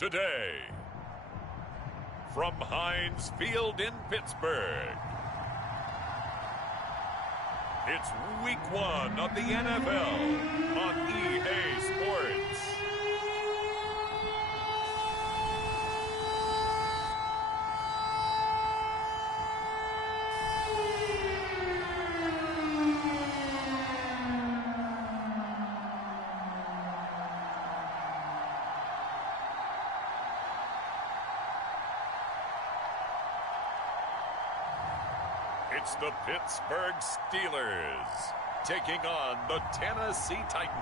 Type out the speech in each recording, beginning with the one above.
today. From Heinz Field in Pittsburgh, it's Week 1 of the NFL on EA Sports. It's the Pittsburgh Steelers taking on the Tennessee Titans.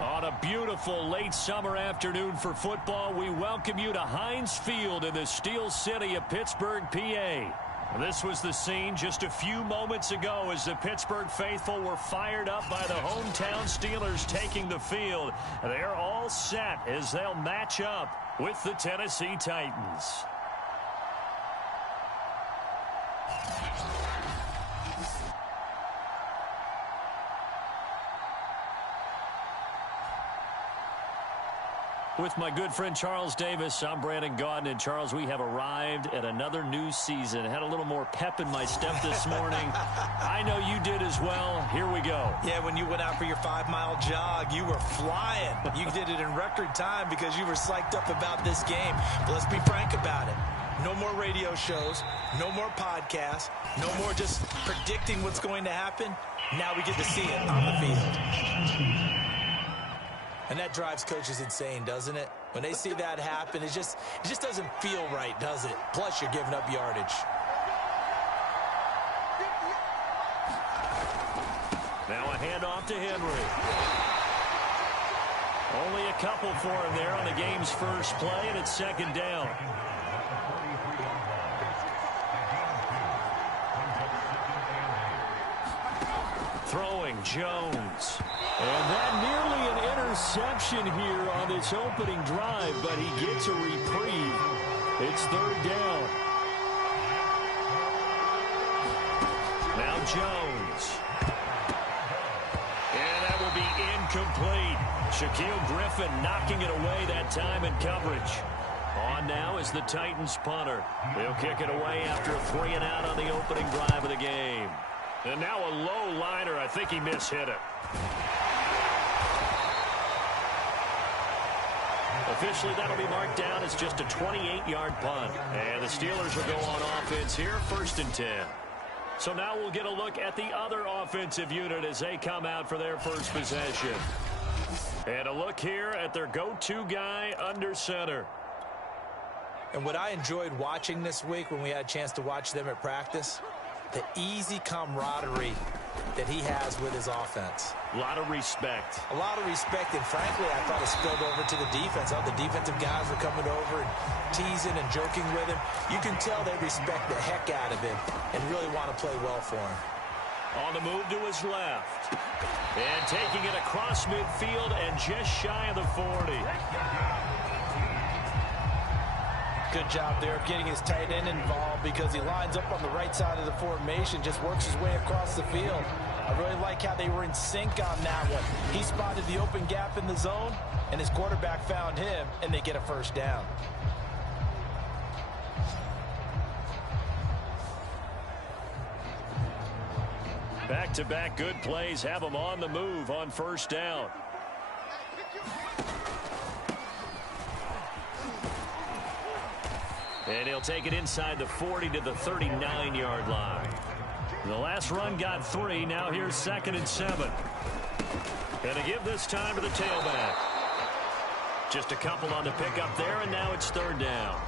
On a beautiful late summer afternoon for football, we welcome you to Heinz Field in the Steel City of Pittsburgh, PA. This was the scene just a few moments ago as the Pittsburgh faithful were fired up by the hometown Steelers taking the field. They're all set as they'll match up with the Tennessee Titans. With my good friend Charles Davis, I'm Brandon Gaudin. And Charles, we have arrived at another new season. Had a little more pep in my step this morning. I know you did as well. Here we go. Yeah, when you went out for your 5-mile jog, you were flying. You did it in record time because you were psyched up about this game. But let's be frank about it. No more radio shows, no more podcasts, no more just predicting what's going to happen. Now we get to see it on the field. And that drives coaches insane, doesn't it? When they see that happen, it just doesn't feel right, does it? Plus, you're giving up yardage. Now a handoff to Henry. Only a couple for him there on the game's first play, and it's second down. Throwing Jones. And that nearly an interception here on this opening drive, but he gets a reprieve. It's third down. Now Jones. And that will be incomplete. Shaquille Griffin knocking it away that time in coverage. On now is the Titans punter. He'll kick it away after a 3-and-out on the opening drive of the game. And now a low liner. I think he mishit it. Officially, that'll be marked down as just a 28-yard punt. And the Steelers will go on offense here, 1st and 10. So now we'll get a look at the other offensive unit as they come out for their first possession. And a look here at their go-to guy under center. And what I enjoyed watching this week when we had a chance to watch them at practice, the easy camaraderie that he has with his offense. A lot of respect. A lot of respect, and frankly, I thought it spilled over to the defense. All the defensive guys were coming over and teasing and joking with him. You can tell they respect the heck out of him and really want to play well for him. On the move to his left. And taking it across midfield and just shy of the 40. Good job there of getting his tight end involved because he lines up on the right side of the formation, just works his way across the field. I really like how they were in sync on that one. He spotted the open gap in the zone, and his quarterback found him, and they get a first down. Back-to-back good plays have him on the move on first down. And he'll take it inside the 40 to the 39-yard line. The last run got 3. Now here's 2nd and 7. And to give this time to the tailback. Just a couple on the pickup there, and now it's 3rd down.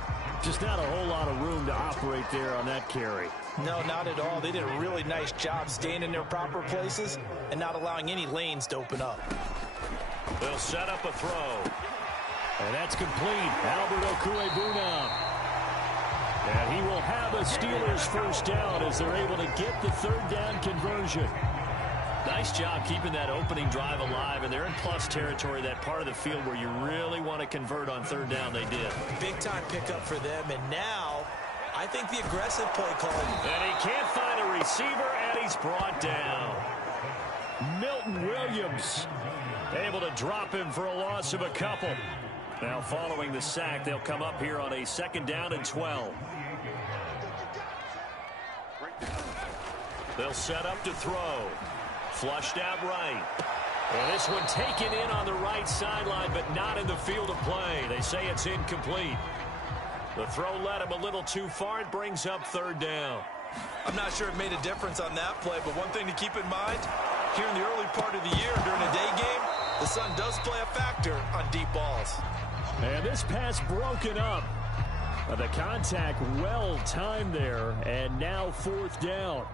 Just not a whole lot of room to operate there on that carry. No, not at all. They did a really nice job staying in their proper places and not allowing any lanes to open up. They'll set up a throw. And that's complete. Albert Okwuegbunam. And he will have a Steelers first down as they're able to get the 3rd down conversion. Nice job keeping that opening drive alive, and they're in plus territory, that part of the field where you really want to convert on 3rd down. They did. Big-time pickup for them, and now I think the aggressive play call. And he can't find a receiver, and he's brought down. Milton Williams Able to drop him for a loss of a couple. Now following the sack, they'll come up here on a 2nd down and 12. They'll set up to throw. Flushed out right. And this one taken in on the right sideline, but not in the field of play. They say it's incomplete. The throw led him a little too far. It brings up 3rd down. I'm not sure it made a difference on that play, but one thing to keep in mind, here in the early part of the year during a day game, the sun does play a factor on deep balls. And this pass broken up. The contact well timed there, and now 4th down.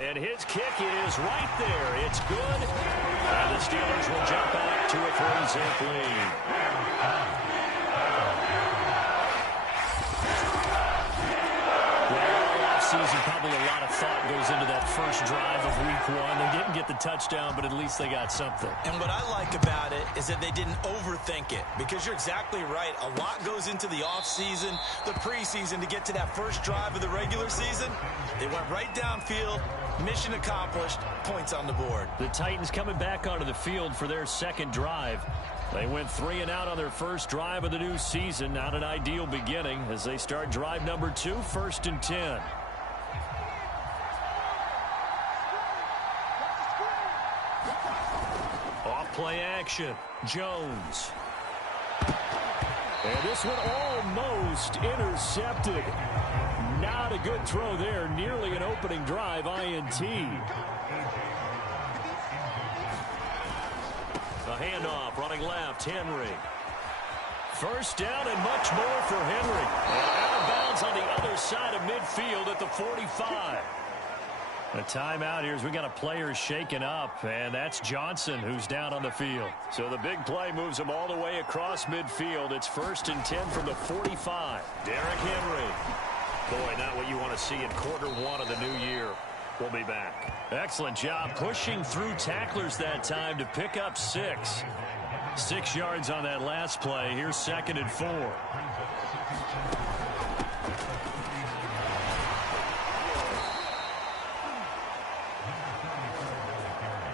And his kick is right there. It's good. And the Steelers will jump back to a 3-zip lead. Season, probably a lot of thought goes into that first drive of week 1. They didn't get the touchdown, but at least they got something. And what I like about it is that they didn't overthink it, because you're exactly right. A lot goes into the offseason, the preseason to get to that first drive of the regular season. They went right downfield, mission accomplished, points on the board. The Titans coming back onto the field for their 2nd drive. They went 3 and out on their first drive of the new season. Not an ideal beginning as they start drive number 2, 1st and 10. Play action. Jones. And this one almost intercepted. Not a good throw there. Nearly an opening drive INT. The handoff running left. Henry. 1st down and much more for Henry. And out of bounds on the other side of midfield at the 45. A timeout here as we got a player shaken up, and that's Johnson who's down on the field. So the big play moves him all the way across midfield. It's 1st and 10 from the 45. Derrick Henry. Boy, not what you want to see in quarter 1 of the new year. We'll be back. Excellent job pushing through tacklers that time to pick up 6. 6 yards on that last play. Here's 2nd and 4.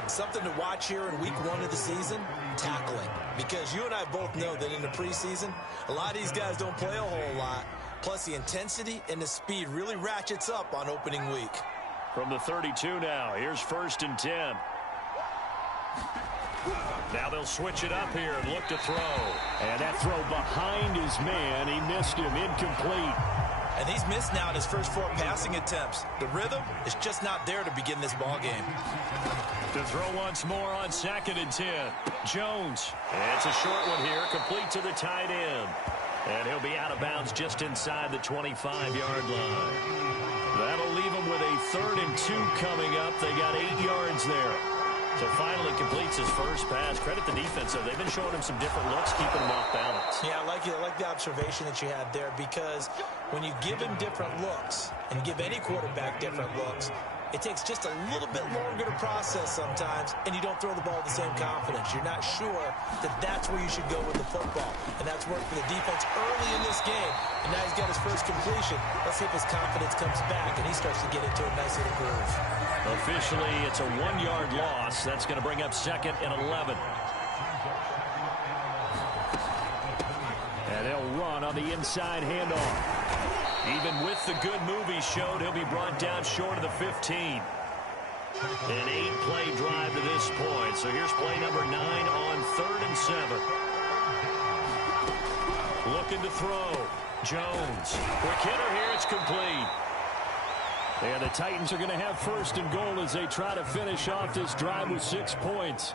Something to watch here in week 1 of the season, tackling. Because you and I both know that in the preseason, a lot of these guys don't play a whole lot. Plus, the intensity and the speed really ratchets up on opening week. From the 32 now, here's 1st and 10. Now they'll switch it up here and look to throw. And that throw behind his man. He missed him. Incomplete. And he's missed now in his first 4 passing attempts. The rhythm is just not there to begin this ball game. To throw once more on 2nd and 10. Jones. And it's a short one here, complete to the tight end. And he'll be out of bounds just inside the 25-yard line. That'll leave him with a 3rd and 2 coming up. They got 8 yards there. So finally completes his first pass. Credit the defense, though. They've been showing him some different looks, keeping him off balance. Yeah, I like the observation that you had there, because when you give him different looks and give any quarterback different looks, it takes just a little bit longer to process sometimes, and you don't throw the ball with the same confidence. You're not sure that that's where you should go with the football. And that's worked for the defense early in this game. And now he's got his first completion. Let's see if his confidence comes back and he starts to get into a nice little groove. Officially, it's a 1-yard loss. That's going to bring up 2nd and 11. And they'll run on the inside handoff. Even with the good move he showed, he'll be brought down short of the 15. An 8-play drive to this point. So here's play number 9 on 3rd and 7. Looking to throw. Jones. Quick hitter here. It's complete. And the Titans are going to have 1st and goal as they try to finish off this drive with 6 points.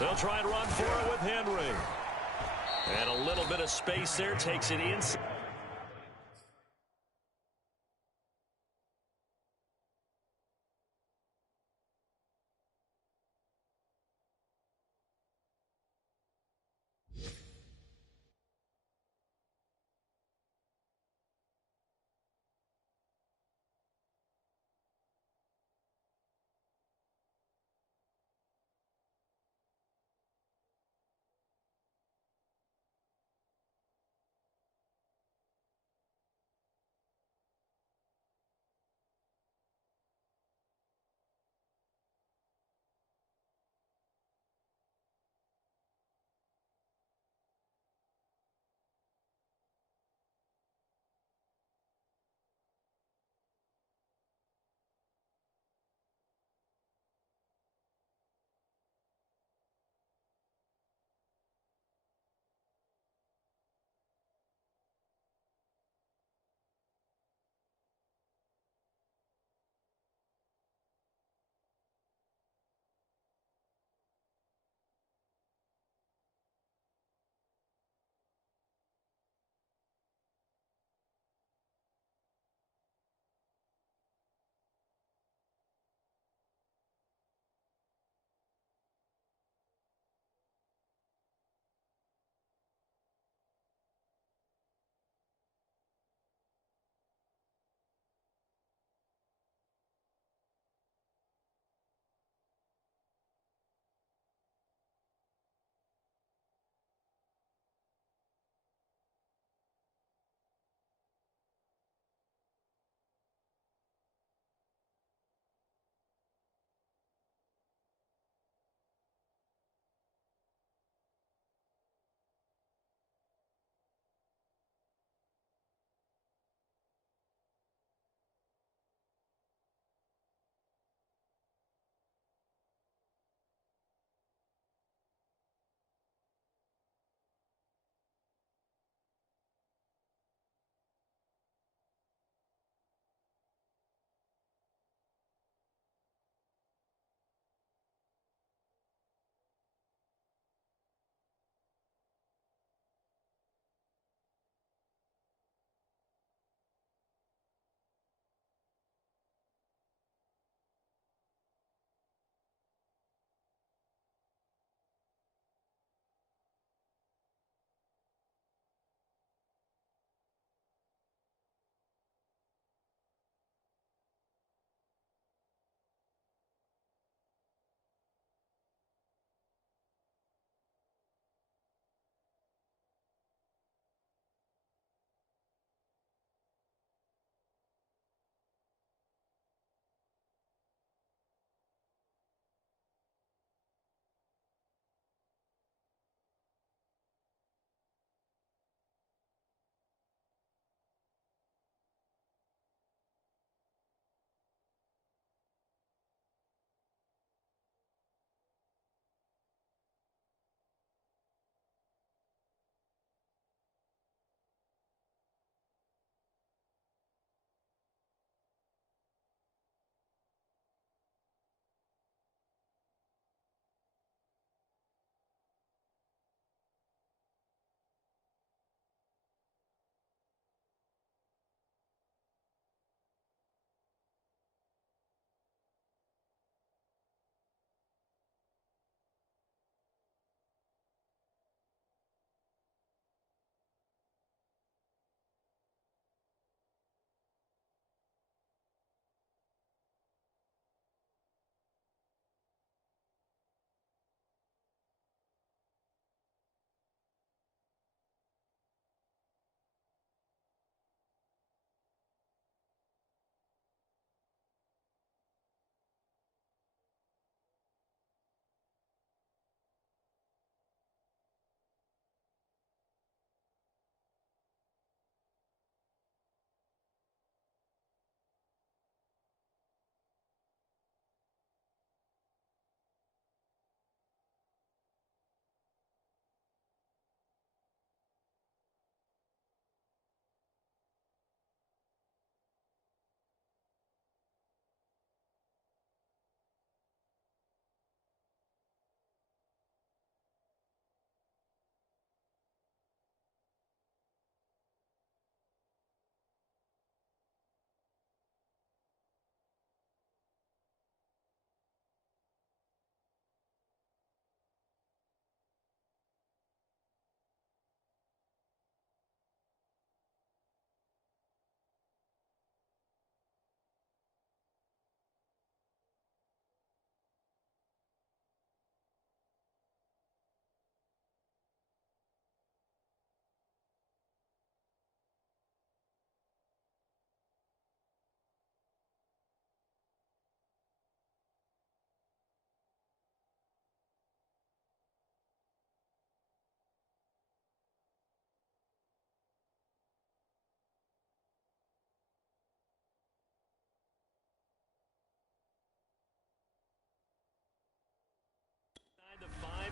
They'll try and run for it with Henry. And a little bit of space there, takes it inside.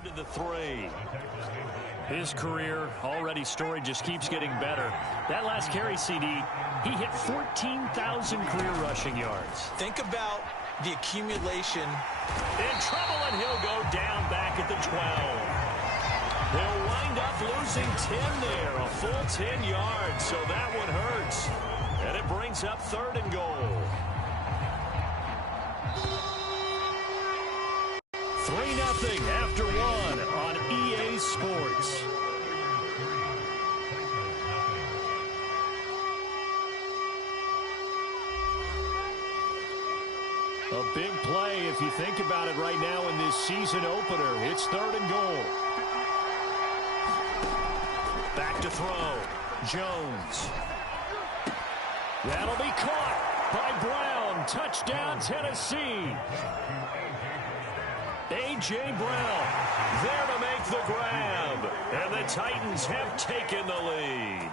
to the 3. His career, already storied, just keeps getting better. That last carry, CD, he hit 14,000 career rushing yards. Think about the accumulation. In trouble, and he'll go down back at the 12. They'll wind up losing 10 there, a full 10 yards, so that one hurts. And it brings up 3rd and goal. 3-0 after 1 on EA Sports. A big play if you think about it right now in this season opener. It's 3rd and goal. Back to throw. Jones. That'll be caught by Brown. Touchdown, Tennessee. A.J. Brown there to make the grab. And the Titans have taken the lead.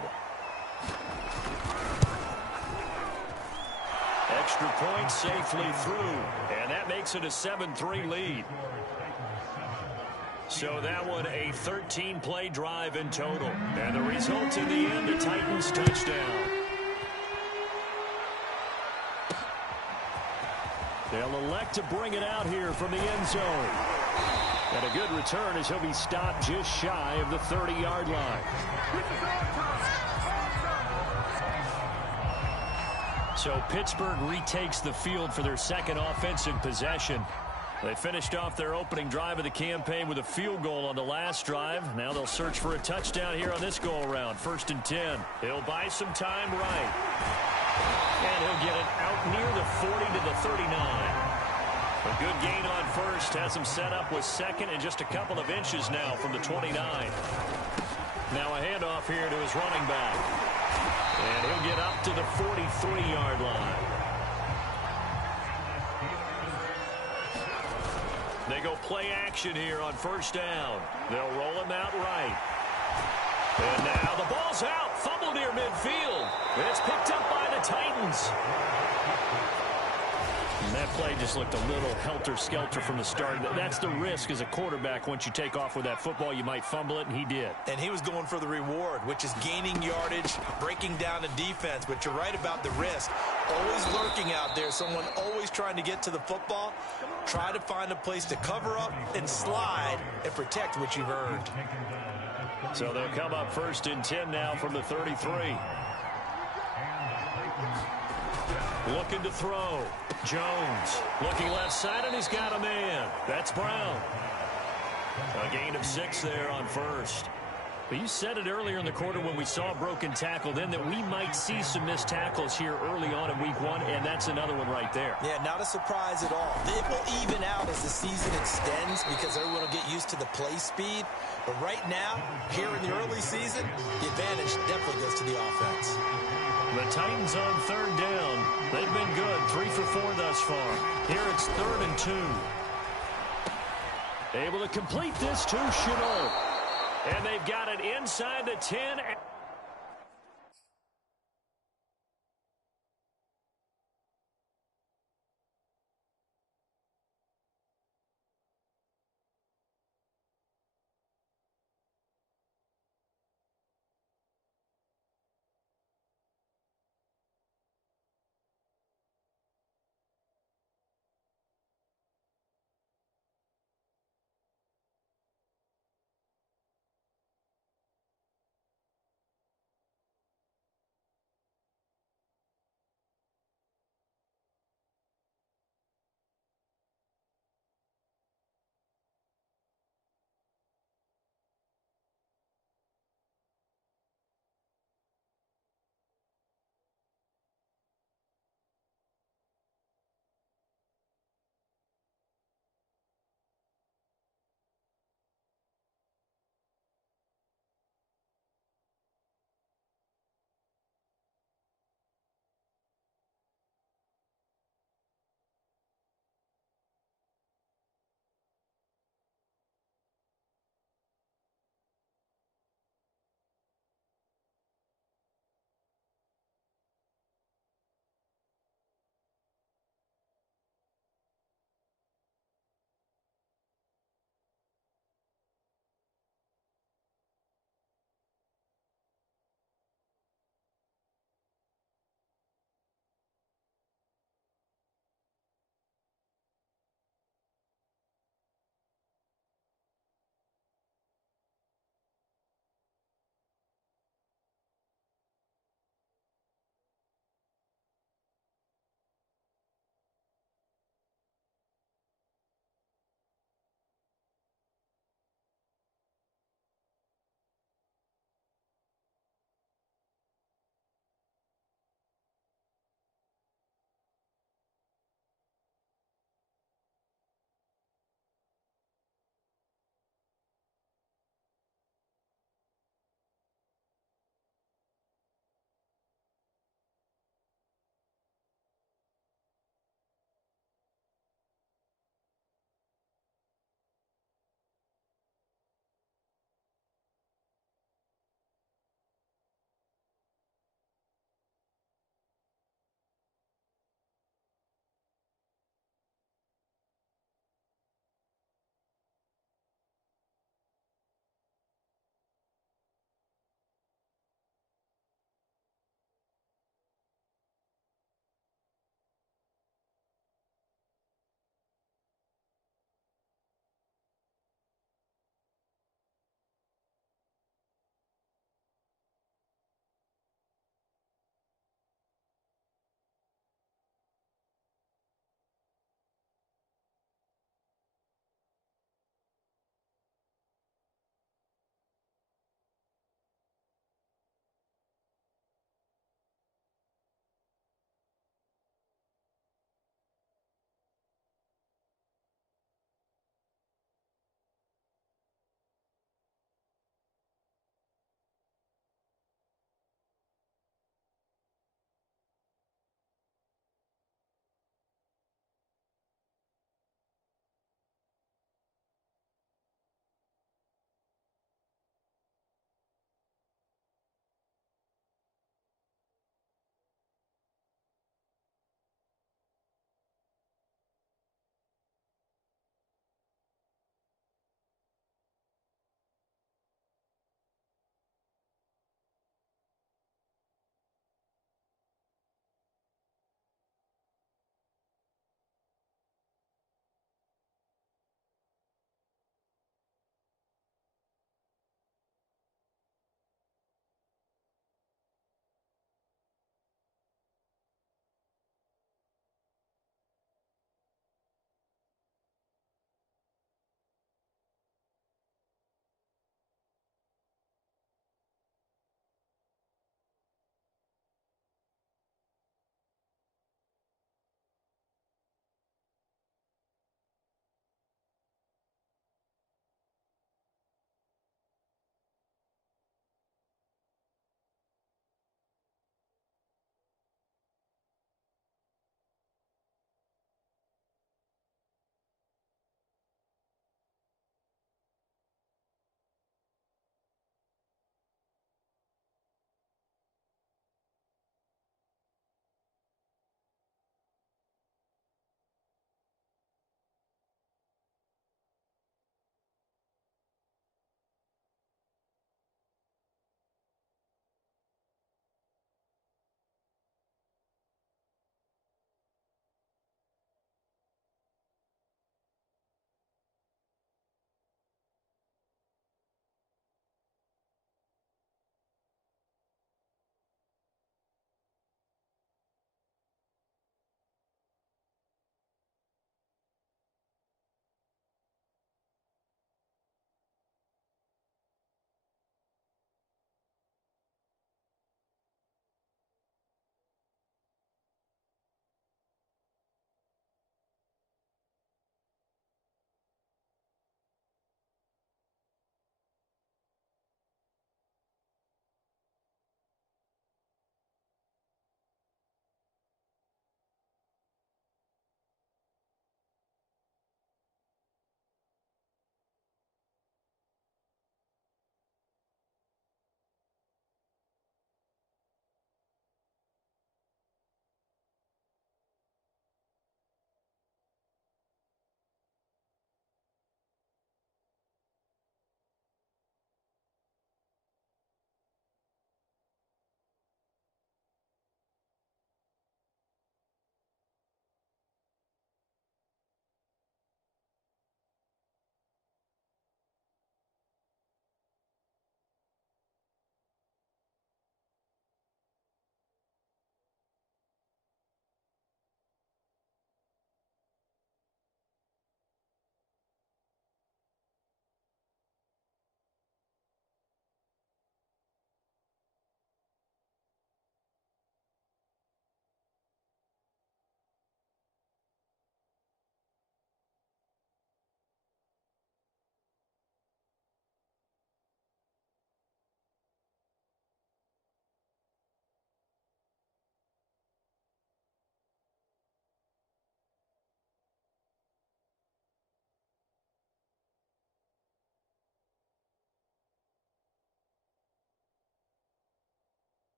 Extra point safely through. And that makes it a 7-3 lead. So that one a 13-play drive in total. And the result in the end, a Titans touchdown. They'll elect to bring it out here from the end zone. And a good return as he'll be stopped just shy of the 30-yard line. So Pittsburgh retakes the field for their second offensive possession. They finished off their opening drive of the campaign with a field goal on the last drive. Now they'll search for a touchdown here on this go-around. 1st and 10. He'll buy some time right. And he'll get it out near the 40 to the 39. A good gain on first. Has him set up with second and just a couple of inches now from the 29. Now a handoff here to his running back. And he'll get up to the 43-yard line. They go play action here on 1st down. They'll roll him out right. And now the ball's out. Fumble near midfield. And it's picked up by the Titans. And that play just looked a little helter-skelter from the start. That's the risk as a quarterback. Once you take off with that football, you might fumble it, and he did. And he was going for the reward, which is gaining yardage, breaking down the defense. But you're right about the risk. Always lurking out there, someone always trying to get to the football. Try to find a place to cover up and slide and protect what you've earned. So they'll come up 1st and 10 now from the 33. Looking to throw. Jones looking left side, and he's got a man. That's Brown. A gain of 6 there on 1st. But you said it earlier in the quarter when we saw a broken tackle then that we might see some missed tackles here early on in week 1, and that's another one right there. Yeah, not a surprise at all. It will even out as the season extends because everyone will get used to the play speed. But right now, here in the early season, the advantage definitely goes to the offense. The Titans on 3rd down. They've been good, 3 for 4 thus far. Here it's 3rd and 2. Able to complete this to Chenault. And they've got it inside the 10.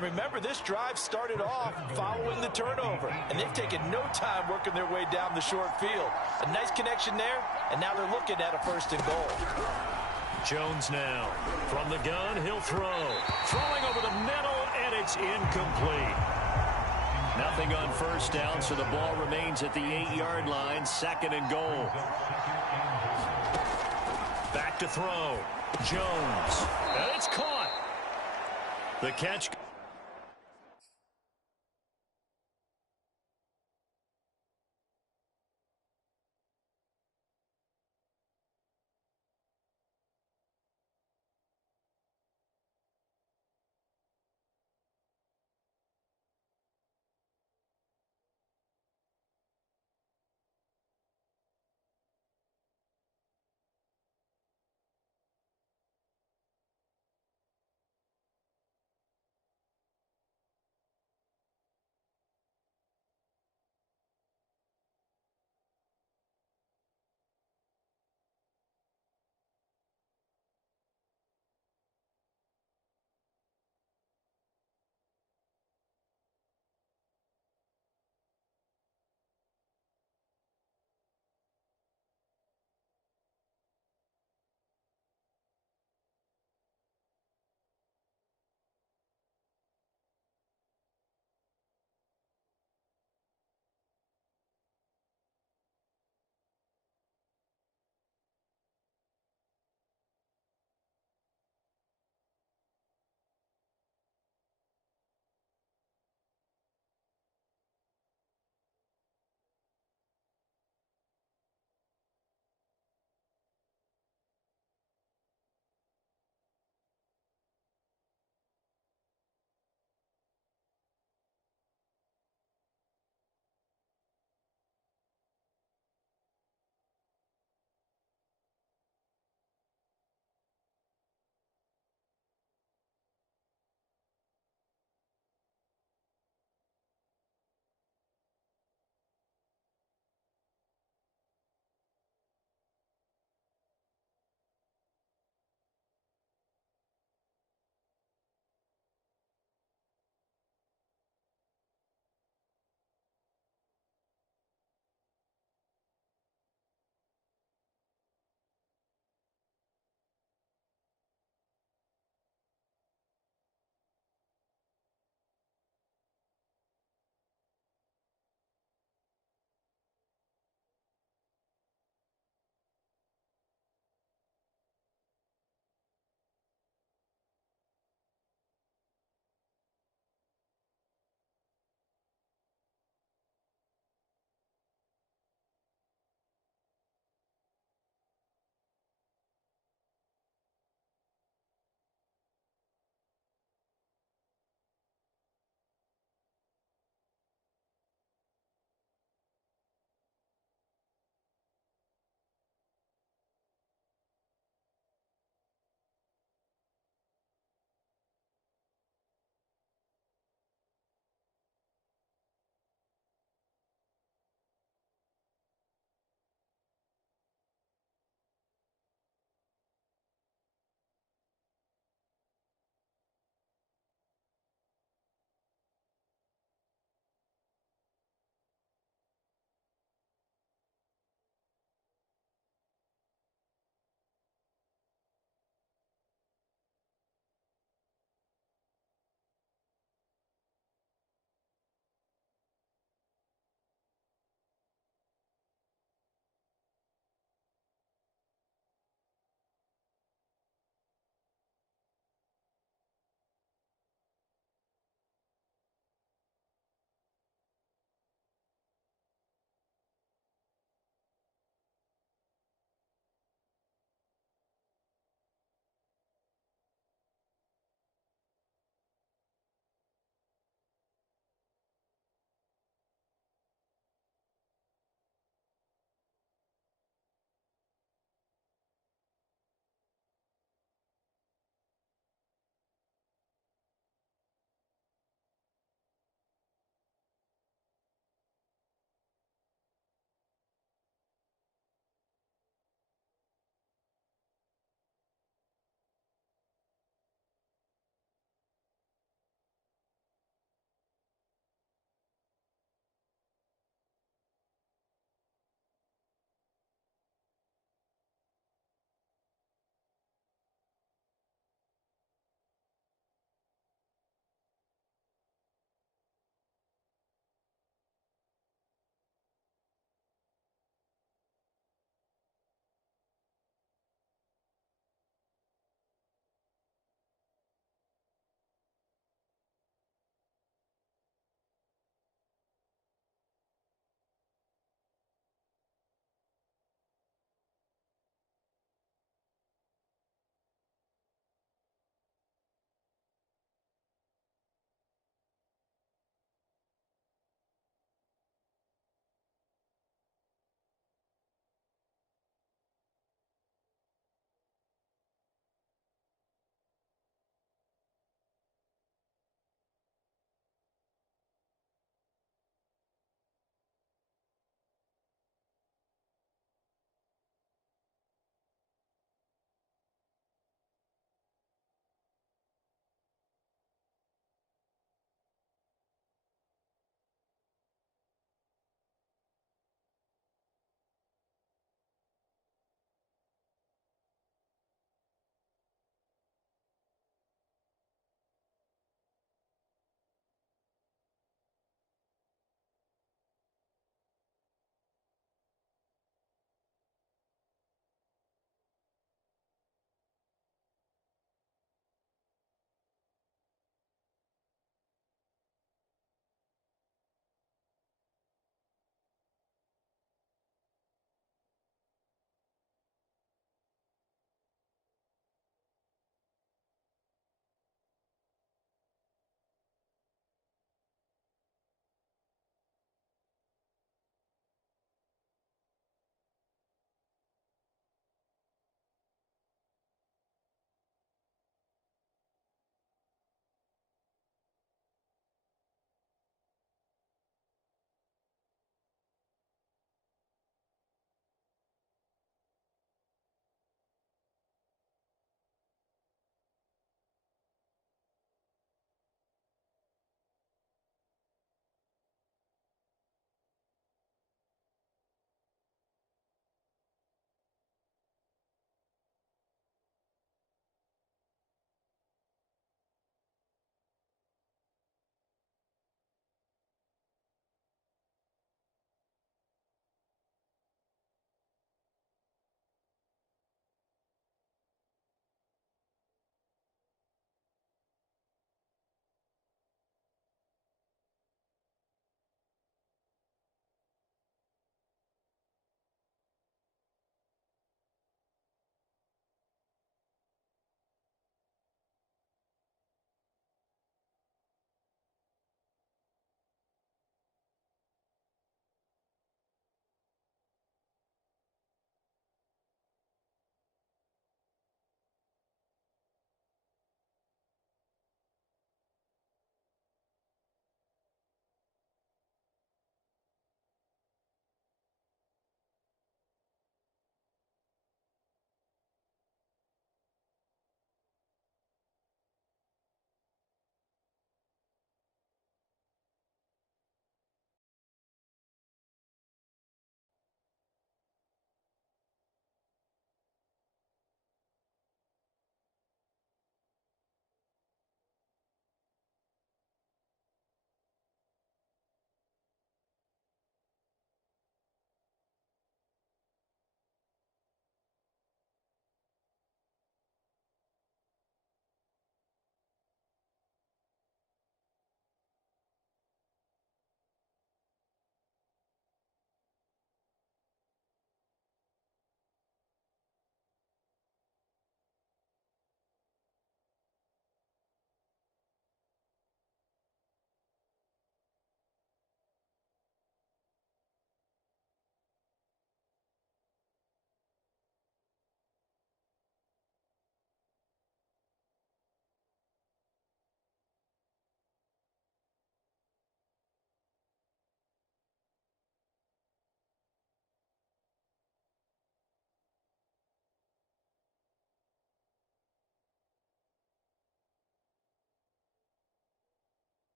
And remember, this drive started off following the turnover, and they've taken no time working their way down the short field. A nice connection there, and now they're looking at a 1st and goal. Jones now. From the gun, he'll throw. Throwing over the middle, and it's incomplete. Nothing on 1st down, so the ball remains at the 8-yard line, 2nd and goal. Back to throw. Jones. And it's caught. The catch.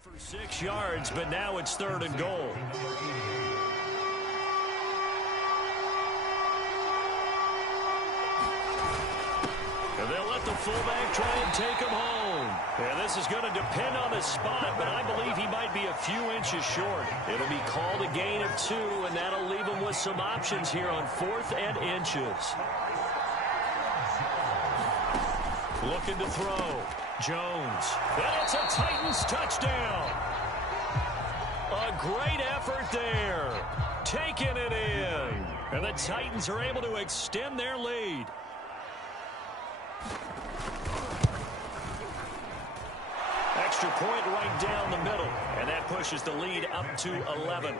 For 6 yards, but now it's 3rd and goal. And they'll let the fullback try and take him home. And this is going to depend on the spot, but I believe he might be a few inches short. It'll be called a gain of 2, and that'll leave him with some options here on 4th and inches. Looking to throw. Jones. And it's a Titans touchdown. A great effort there. Taking it in. And the Titans are able to extend their lead. Extra point right down the middle. And that pushes the lead up to 11.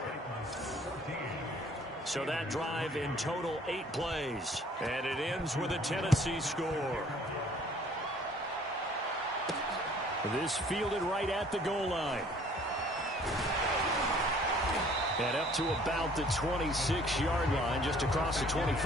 So that drive in total 8 plays. And it ends with a Tennessee score. This fielded right at the goal line. And up to about the 26-yard line, just across the 25.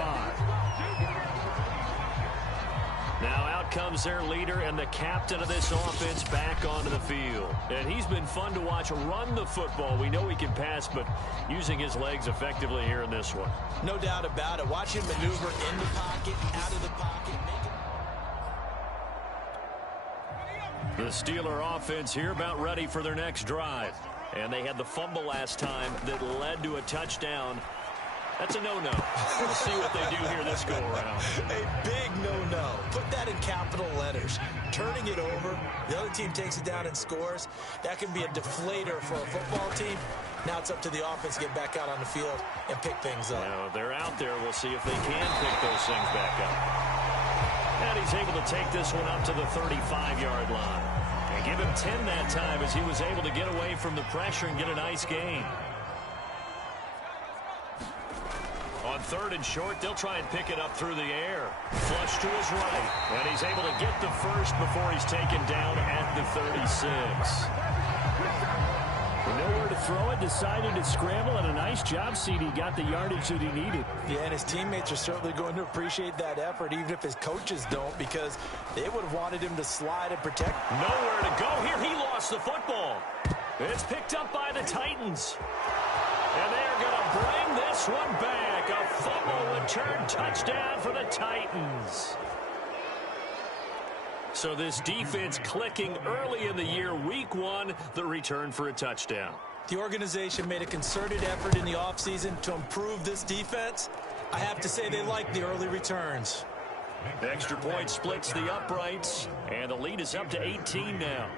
Now out comes their leader and the captain of this offense back onto the field. And he's been fun to watch run the football. We know he can pass, but using his legs effectively here in this one. No doubt about it. Watch him maneuver in the pocket, out of the pocket. The Steeler offense here about ready for their next drive. And they had the fumble last time that led to a touchdown. That's a no-no. We'll see what they do here this go-around. A big no-no. Put that in capital letters. Turning it over, the other team takes it down and scores. That can be a deflator for a football team. Now it's up to the offense to get back out on the field and pick things up. Now, they're out there. We'll see if they can pick those things back up. And he's able to take this one up to the 35-yard line. And give him 10 that time as he was able to get away from the pressure and get a nice gain. On 3rd and short, they'll try and pick it up through the air. Flush to his right. And he's able to get the first before he's taken down at the 36. Nowhere to throw it, decided to scramble, and a nice job, CD. Got the yardage that he needed. Yeah, and his teammates are certainly going to appreciate that effort, even if his coaches don't, because they would have wanted him to slide and protect. Nowhere to go here. He lost the football. It's picked up by the Titans. And they're going to bring this one back. A fumble return touchdown for the Titans. So this defense clicking early in the year. Week 1, the return for a touchdown. The organization made a concerted effort in the offseason to improve this defense. I have to say they like the early returns. The extra point splits the uprights, and the lead is up to 18 now.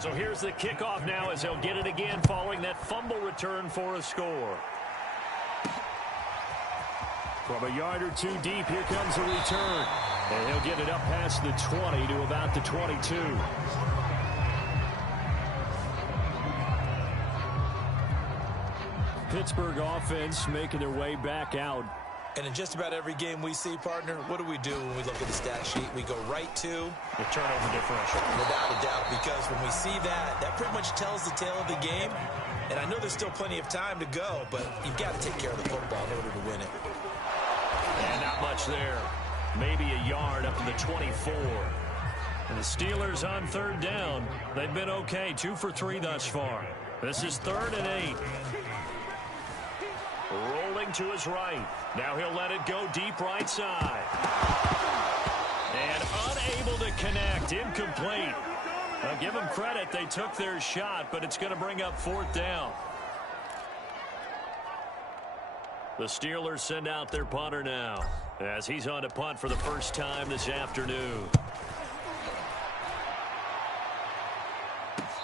So here's the kickoff now as he'll get it again following that fumble return for a score. From a yard or two deep, here comes a return. And he'll get it up past the 20 to about the 22. Pittsburgh offense making their way back out. And in just about every game we see, partner, what do we do when we look at the stat sheet? We go right to the turnover differential. Without a doubt, because when we see that, that pretty much tells the tale of the game. And I know there's still plenty of time to go, but you've got to take care of the football in order to win it. And not much there. Maybe a yard up to the 24. And the Steelers on 3rd down. They've been okay, 2 for 3 thus far. This is 3rd and 8. Rolling to his right. Now he'll let it go deep right side. And unable to connect. Incomplete. I'll give them credit. They took their shot, but it's going to bring up 4th down. The Steelers send out their punter now as he's on to punt for the first time this afternoon.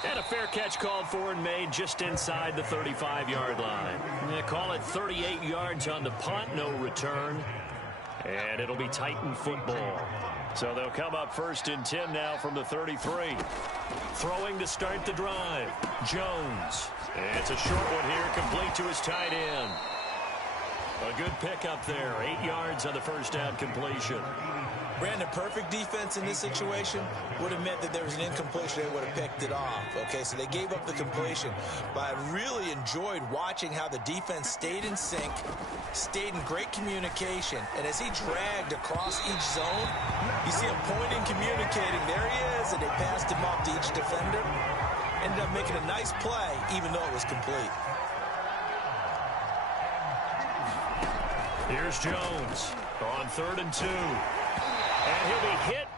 And a fair catch called for and made just inside the 35-yard line. They call it 38 yards on the punt, no return. And it'll be Titan football. So they'll come up 1st and 10 now from the 33. Throwing to start the drive. Jones. It's a short one here, complete to his tight end. A good pickup there. 8 yards on the first down completion. Brandon, perfect defense in this situation would have meant that there was an incompletion. They would have picked it off. Okay, so they gave up the completion. But I really enjoyed watching how the defense stayed in sync, stayed in great communication. And as he dragged across each zone, you see him pointing, communicating. There he is, and they passed him off to each defender. Ended up making a nice play, even though it was complete. Here's Jones on 3rd and 2. And he'll be hit.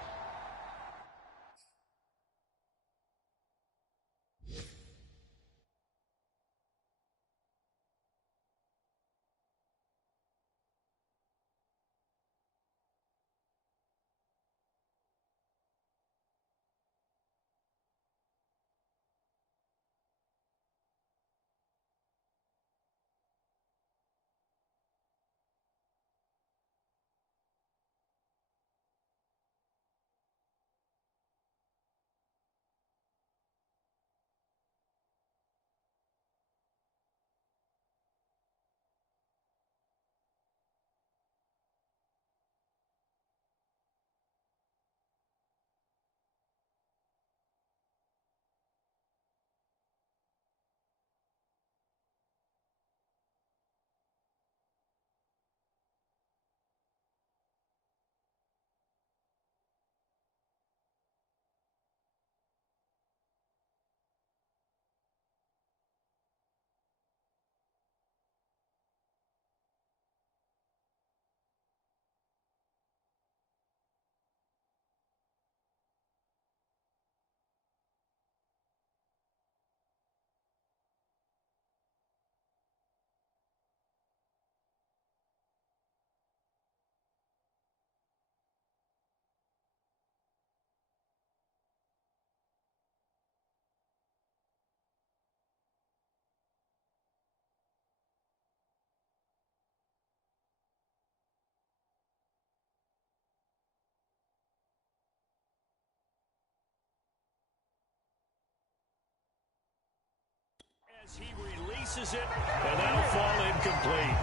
As he releases it, and that'll fall incomplete.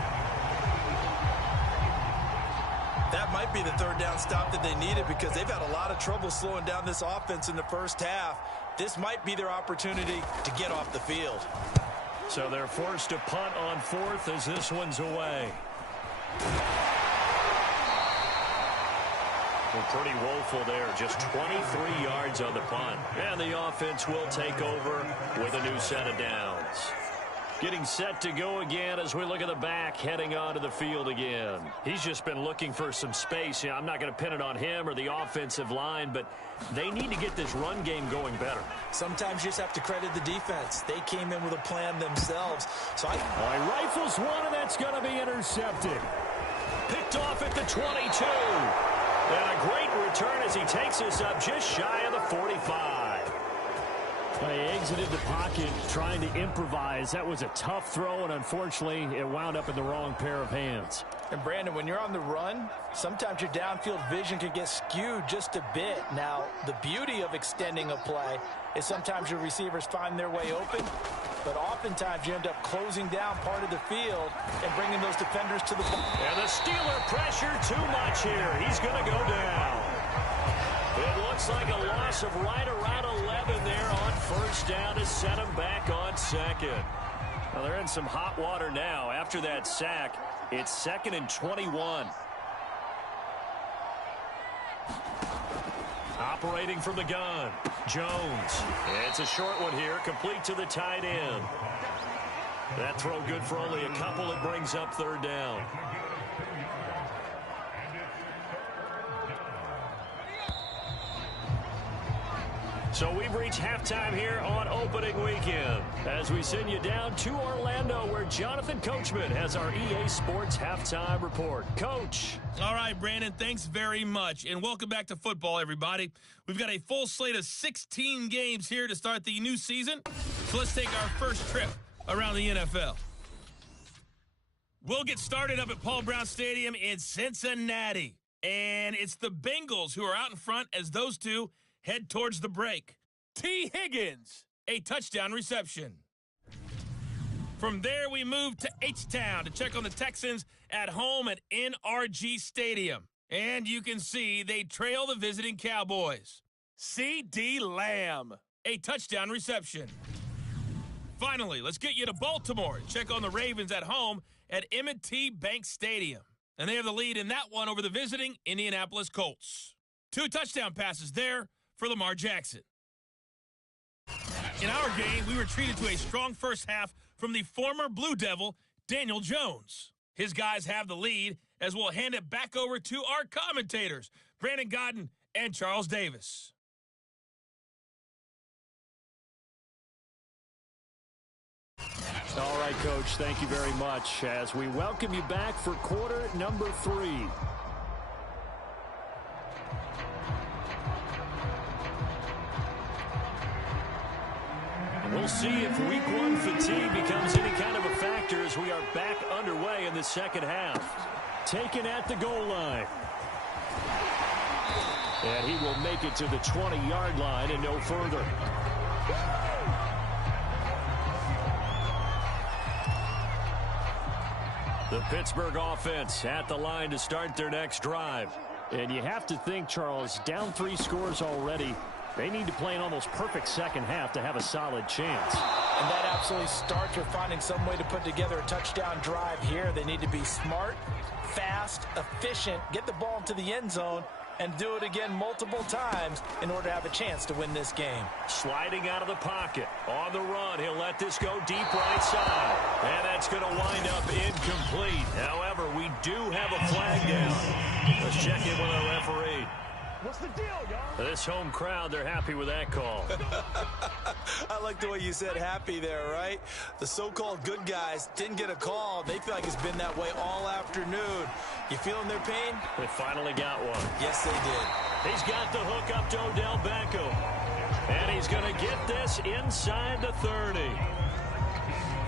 That might be the third down stop that they needed because they've had a lot of trouble slowing down this offense in the first half. This might be their opportunity to get off the field. So they're forced to punt on 4th as this one's away. Well, pretty woeful there. Just 23 yards on the punt. And the offense will take over with a new set of downs. Getting set to go again as we look at the back heading onto the field again. He's just been looking for some space. I'm not going to pin it on him or the offensive line, but they need to get this run game going better. Sometimes you just have to credit the defense. They came in with a plan themselves. So he rifles one, and that's going to be intercepted. Picked off at the 22. And a great return as he takes us up just shy of the 45. He exited the pocket trying to improvise. That was a tough throw, and unfortunately, it wound up in the wrong pair of hands. And, Brandon, when you're on the run, sometimes your downfield vision can get skewed just a bit. Now, the beauty of extending a play is sometimes your receivers find their way open, but oftentimes you end up closing down part of the field and bringing those defenders to the ball. And the Steeler pressure too much here. He's going to go down. It looks like a loss of right around 11 there on first down to set him back on second. Well, they're in some hot water now. After that sack, it's 2nd and 21. Operating from the gun, Jones. It's a short one here, complete to the tight end. That throw good for only a couple. It brings up 3rd down. So we've reached halftime here on opening weekend as we send you down to Orlando where Jonathan Coachman has our EA Sports halftime report. Coach. All right, Brandon, thanks very much. And welcome back to football, everybody. We've got a full slate of 16 games here to start the new season. So let's take our first trip around the NFL. We'll get started up at Paul Brown Stadium in Cincinnati. And it's the Bengals who are out in front as those two head towards the break. T. Higgins, a touchdown reception. From there, we move to H-Town to check on the Texans at home at NRG Stadium. And you can see they trail the visiting Cowboys. C.D. Lamb, a touchdown reception. Finally, let's get you to Baltimore and check on the Ravens at home at M&T Bank Stadium. And they have the lead in that one over the visiting Indianapolis Colts. 2 touchdown passes there for Lamar Jackson. In our game, we were treated to a strong first half from the former Blue Devil, Daniel Jones. His guys have the lead as we'll hand it back over to our commentators, Brandon Godden and Charles Davis. All right, Coach, thank you very much as we welcome you back for quarter number 3. We'll see if week 1 fatigue becomes any kind of a factor as we are back underway in the second half. Taken at the goal line. And he will make it to the 20-yard line and no further. The Pittsburgh offense at the line to start their next drive. And you have to think, Charles, down 3 scores already. They need to play an almost perfect second half to have a solid chance. And that absolutely starts with finding some way to put together a touchdown drive here. They need to be smart, fast, efficient, get the ball into the end zone, and do it again multiple times in order to have a chance to win this game. Sliding out of the pocket. On the run, he'll let this go deep right side. And that's going to wind up incomplete. However, we do have a flag down. Let's check in with our referee. What's the deal, y'all? This home crowd, they're happy with that call. I like the way you said happy there, right? The so-called good guys didn't get a call. They feel like it's been that way all afternoon. You feeling their pain? They finally got one. Yes, they did. He's got the hook up to Odell Beckham. And he's going to get this inside the 30.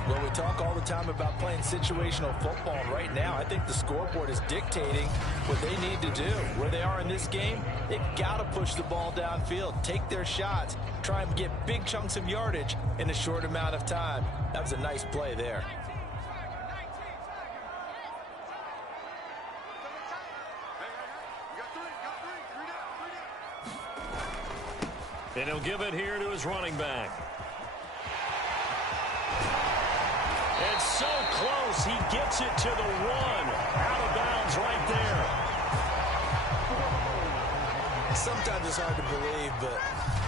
Well, we talk all the time about playing situational football. Right now, I think the scoreboard is dictating what they need to do. Where they are in this game, they've got to push the ball downfield, take their shots, try and get big chunks of yardage in a short amount of time. That was a nice play there. And he'll give it here to his running back. It's so close, he gets it to the 1. Out of bounds right there. Sometimes it's hard to believe, but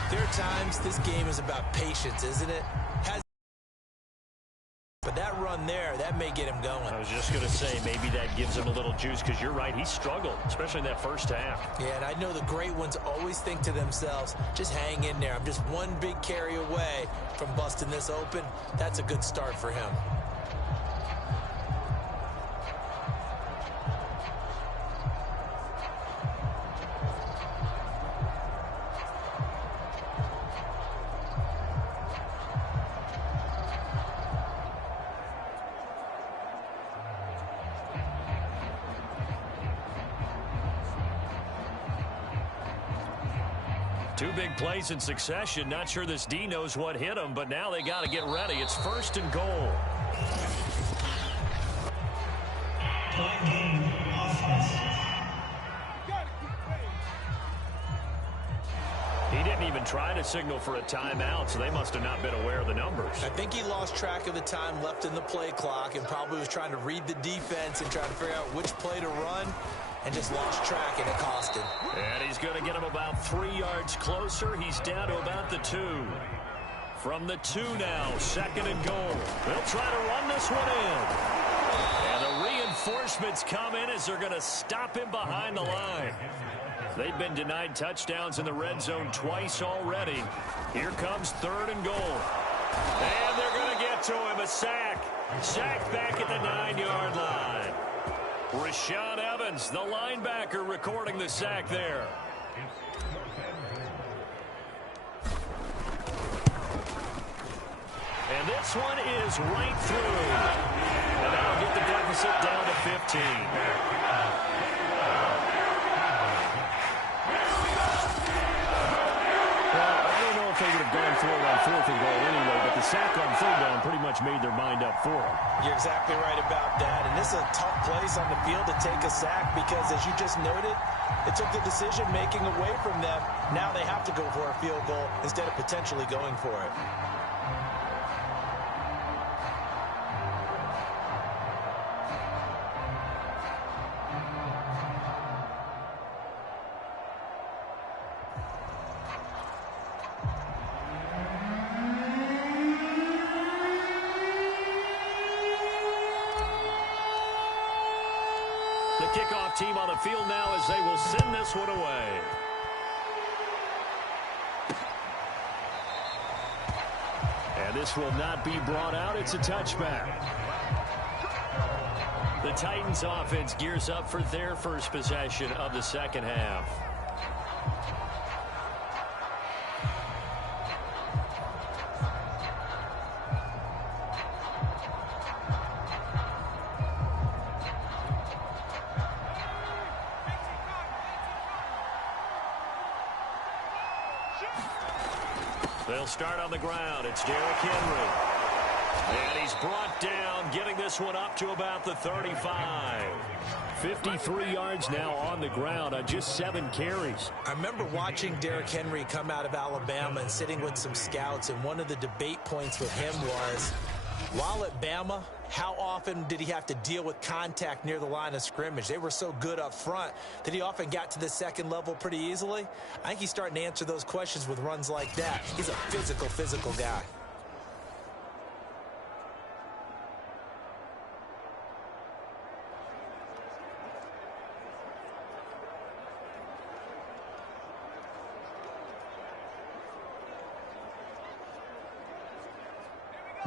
there are times this game is about patience, isn't it? But that run there, that may get him going. I was just going to say, maybe that gives him a little juice, because you're right, he struggled, especially in that first half. Yeah, and I know the great ones always think to themselves, just hang in there. I'm just one big carry away from busting this open. That's a good start for him. Two big plays in succession. Not sure this D knows what hit him, but now they got to get ready. It's 1st and goal. He didn't even try to signal for a timeout, so they must have not been aware of the numbers. I think he lost track of the time left in the play clock and probably was trying to read the defense and trying to figure out which play to run, and just lost track, and it cost him. And he's going to get him about 3 yards closer. He's down to about the 2. From the 2 now, 2nd and goal. They'll try to run this one in. And the reinforcements come in as they're going to stop him behind the line. They've been denied touchdowns in the red zone twice already. Here comes 3rd and goal. And they're going to get to him. A sack. Sack back at the 9-yard line. Rashaan Evans, the linebacker, recording the sack there. And this one is right through. And that'll get the deficit down to 15. Well, I don't know if they would have gone for it on 4th and goal anyway, but the sack on 3rd down pretty much made their mind up for them. You're exactly right about that. And this is a tough place on the field to take a sack because, as you just noted, it took the decision-making away from them. Now they have to go for a field goal instead of potentially going for it. The kickoff team on the field now as they will send this one away. And this will not be brought out. It's a touchback. The Titans offense gears up for their first possession of the second half. They'll start on the ground. It's Derrick Henry. And he's brought down, getting this one up to about the 35. 53 yards now on the ground on just 7 carries. I remember watching Derrick Henry come out of Alabama and sitting with some scouts, and one of the debate points with him was, while at Bama, how often did he have to deal with contact near the line of scrimmage? They were so good up front that he often got to the second level pretty easily. I think he's starting to answer those questions with runs like that. He's a physical guy.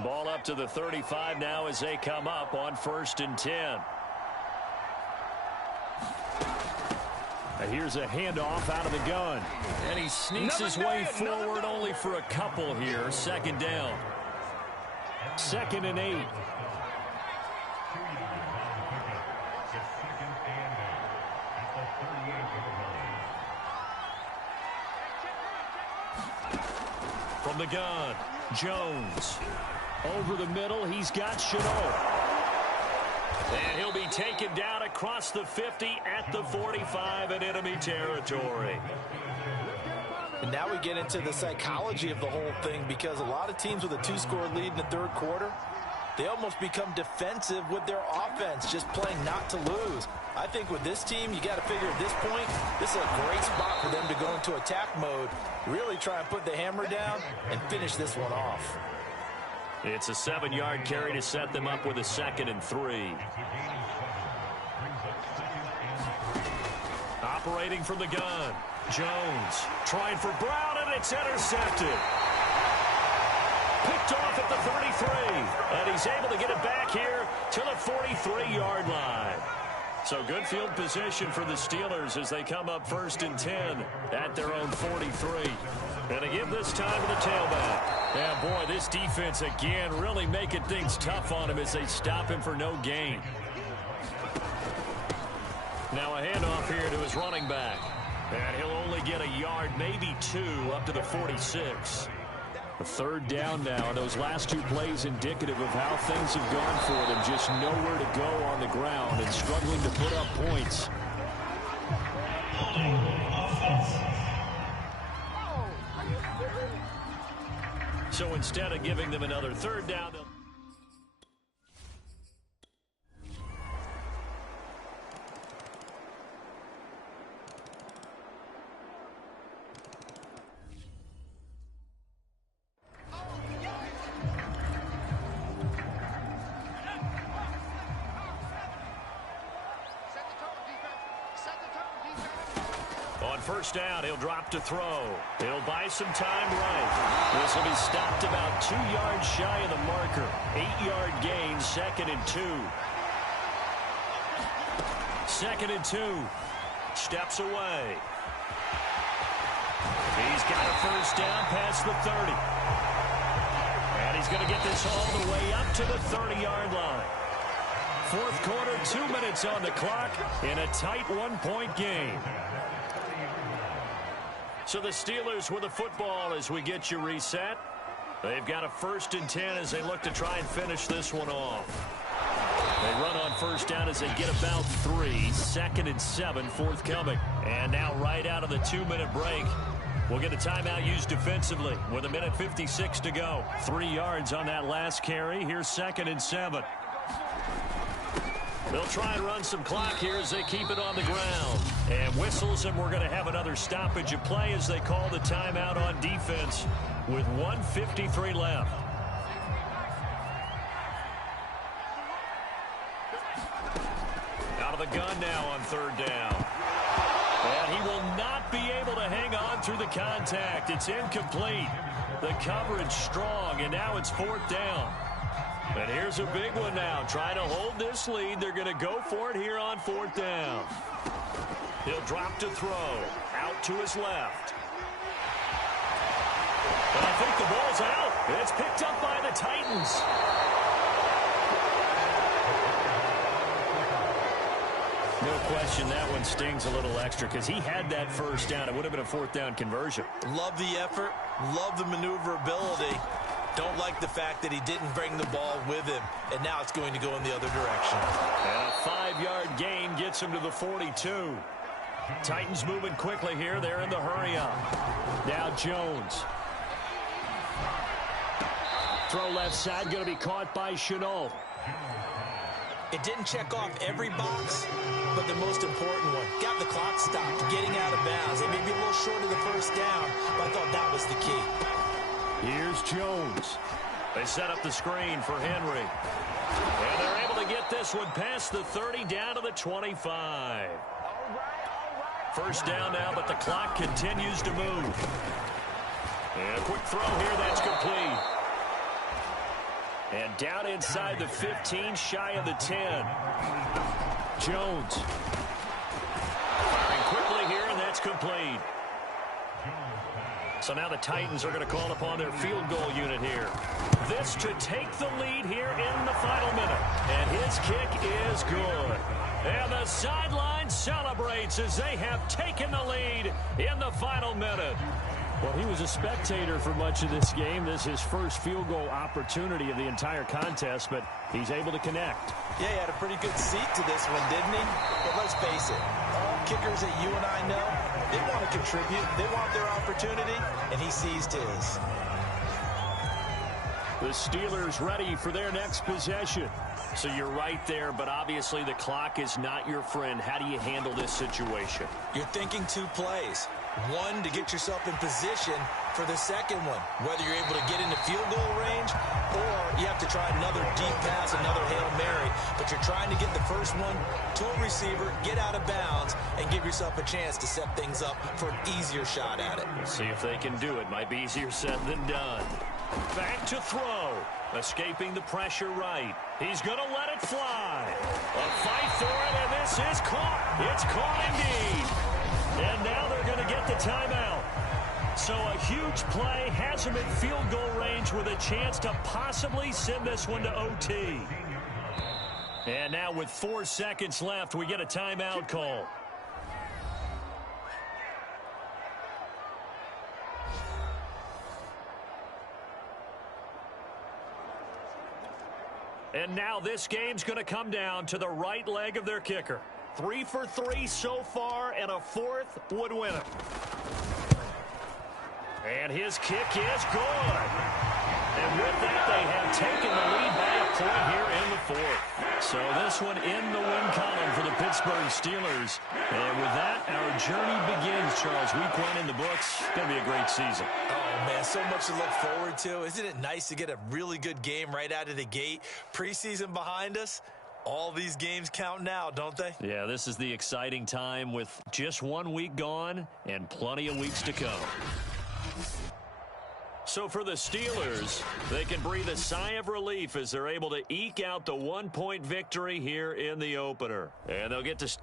Ball up to the 35 now as they come up on 1st and 10. And here's a handoff out of the gun. And he sneaks his way forward only for a couple here. 2nd down. 2nd and 8. From the gun, Jones. Over the middle, he's got Chenault. And he'll be taken down across the 50 at the 45 in enemy territory. And now we get into the psychology of the whole thing, because a lot of teams with a 2-score lead in the 3rd quarter, they almost become defensive with their offense, just playing not to lose. I think with this team, you got to figure at this point, this is a great spot for them to go into attack mode, really try and put the hammer down and finish this one off. It's a 7-yard carry to set them up with a 2nd and 3. Operating from the gun, Jones trying for Brown, and it's intercepted. Picked off at the 33, and he's able to get it back here to the 43-yard line. So good field position for the Steelers as they come up 1st and 10 at their own 43. And to give this time to the tailback. Yeah, boy, this defense again really making things tough on him as they stop him for no gain. Now a handoff here to his running back. And he'll only get a yard, maybe 2, up to the 46. A 3rd down now. Those last 2 plays indicative of how things have gone for them. Just nowhere to go on the ground and struggling to put up points. So instead of giving them another 3rd down, they'll... On 1st down, he'll drop to throw. He'll buy some time right. This will be stopped about 2 yards shy of the marker. 8-yard gain, 2nd and 2. 2nd and 2. Steps away. He's got a 1st down past the 30. And he's going to get this all the way up to the 30-yard line. 4th quarter, 2 minutes on the clock in a tight 1-point game. So the Steelers with the football as we get you reset. They've got a 1st and 10 as they look to try and finish this one off. They run on 1st down as they get about 3. 2nd and 7 forthcoming. And now right out of the 2-minute break, we'll get a timeout used defensively with 1:56 to go. 3 yards on that last carry. Here's 2nd and 7. They'll try and run some clock here as they keep it on the ground. And whistles, and we're going to have another stoppage of play as they call the timeout on defense with 1:53 left. Out of the gun now on 3rd down. And he will not be able to hang on through the contact. It's incomplete. The coverage strong, and now it's 4th down. And here's a big one now. Trying to hold this lead. They're going to go for it here on 4th down. He'll drop to throw. Out to his left. And I think the ball's out. It's picked up by the Titans. No question that one stings a little extra because he had that 1st down. It would have been a 4th down conversion. Love the effort. Love the maneuverability. Don't like the fact that he didn't bring the ball with him, and now it's going to go in the other direction. And a 5-yard gain gets him to the 42. Titans moving quickly here. They're in the hurry-up. Now Jones. Throw left side, going to be caught by Chenault. It didn't check off every box, but the most important one. Got the clock stopped, getting out of bounds. They may be a little short of the 1st down, but I thought that was the key. Here's Jones. They set up the screen for Henry. And they're able to get this one past the 30 down to the 25. 1st down now, but the clock continues to move. And a quick throw here, that's complete. And down inside the 15, shy of the 10. Jones. Firing quickly here, and that's complete. So now the Titans are going to call upon their field goal unit here. This to take the lead here in the final minute. And his kick is good. And the sideline celebrates as they have taken the lead in the final minute. Well, he was a spectator for much of this game. This is his first field goal opportunity of the entire contest, but he's able to connect. Yeah, he had a pretty good seat to this one, didn't he? But let's face it, all kickers that you and I know, they want to contribute. They want their opportunity, and he seized his. The Steelers ready for their next possession. So you're right there, but obviously the clock is not your friend. How do you handle this situation? You're thinking 2 plays. One, to get yourself in position for the second one, whether you're able to get into field goal range or you have to try another deep pass, another Hail Mary. But you're trying to get the first one to a receiver, get out of bounds, and give yourself a chance to set things up for an easier shot at it. See if they can do it. Might be easier said than done. Back to throw. Escaping the pressure right. He's going to let it fly. A fight for it, and this is caught. It's caught indeed. And now they're going to get the timeout. So a huge play has him in field goal range with a chance to possibly send this one to OT. And now with 4 seconds left, we get a timeout call. And now this game's going to come down to the right leg of their kicker. 3 for 3 so far, and a 4th would win it. And his kick is good. And with that, they have taken the lead by a point here in the 4th. So this one in the win column for the Pittsburgh Steelers. And with that, our journey begins, Charles. Week 1 in the books. It's going to be a great season. Oh, man, so much to look forward to. Isn't it nice to get a really good game right out of the gate? Preseason behind us. All these games count now, don't they? Yeah, this is the exciting time with just 1 week gone and plenty of weeks to come. So for the Steelers, they can breathe a sigh of relief as they're able to eke out the 1-point victory here in the opener. And they'll get to